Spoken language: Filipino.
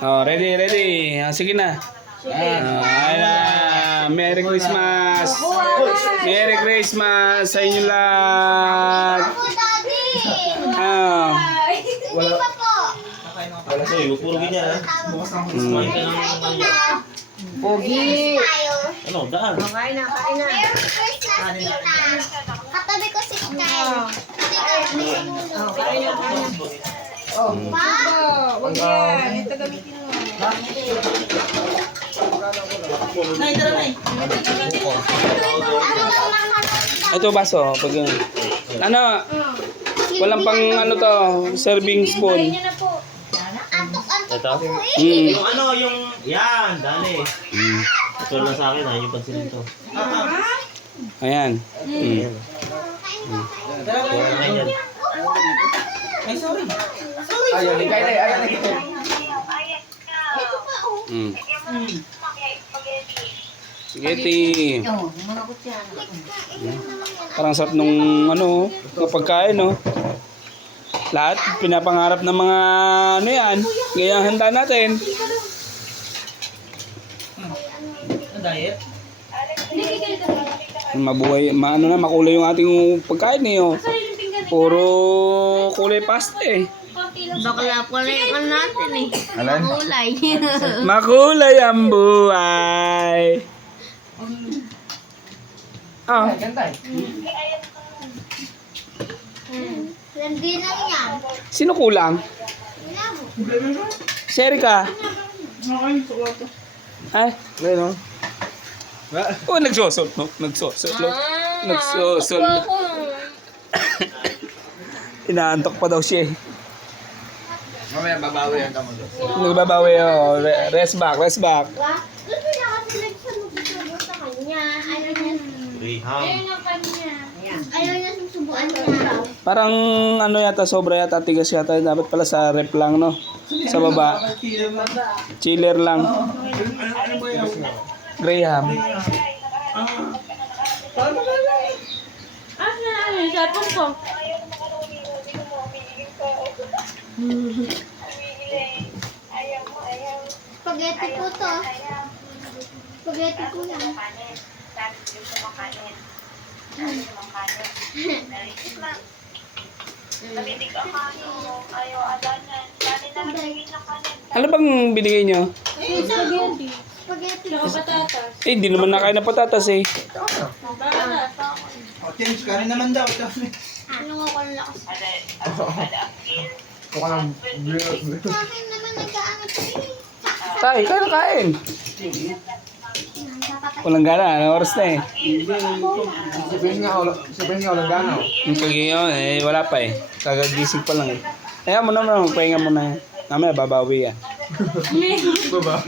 Oh, ready, ready. Sige na. Ayan na. Merry Christmas. Merry Christmas sa inyo lahat. Ako, Daddy! Ah. Hindi pa po. Wala sa'yo, puro ganyan ha. Kumain ka ng ano. Pogi. Tayo. Ano, daan. Kain na, kain na. Merry Christmas, tita. Katabi ko si Kyle. Hindi ka Oh, kain na, kain na. Oh, Pa? wag yan. Ito gamitin mo. Nay, tara, Nay. Ito baso. Pag, ano? Walang pang ano to. Serving spoon. Antok-antok Ito? ako eh. Yung ano, yung... Yan, dali. Ito lang sa akin ha, yung pansin to. Ayan. Ayan. Wala na yan. Ay, sorry. Ayaw ni Kyle, ayaw ni Kyle. Ito pa oh. Mm. Spaghetti. Oh, mga kutyan. Parang sarap nung ano, ng pagkain, no? Lahat pinapangarap ng mga ano yan. Kaya handa natin. Diet? Mabuhay, maano na, makulay yung ating pagkain eh, oh. Puro kulay pasta eh. Bakla pala yung ano natin eh. Alan? Kulay. Makulay ang buhay. Ah, Gantay. Hindi lang yan. sino kulang? Si Erica. Ay, Ngayon, oh, nagsusot, no? Nagsusot, no? Nagsusot. Inaantok pa daw siya eh. mamaya babawi ang tamo doon. Nagbabawi, oh. Rest back, rest back. Gusto niya kasi nagsasabi sa kanya. Ayaw niya. Rehab. ang kanya. Ayaw niya susubuan niya. Parang ano yata, sobra yata, tigas yata. Dapat pala sa rep lang, no? Sa baba. Chiller lang. Graham. Spaghetti po to. Spaghetti po yan. Ano bang binigay nyo? Spaghetti. Spaghetti. Eh, hindi naman nakain na patatas eh. O, James, kanin naman daw. Ano nga ko lakas? Mukha ng Sa akin naman nag-aangat ko eh. Tay, kain na kain. Walang gana, anong oras na eh. sabihin nga walang gana. Yung kagayon, eh, wala pa eh. Kagagising pa lang eh. Ayaw mo naman, magpahinga mo na. Mamaya, babawi yan. Baba.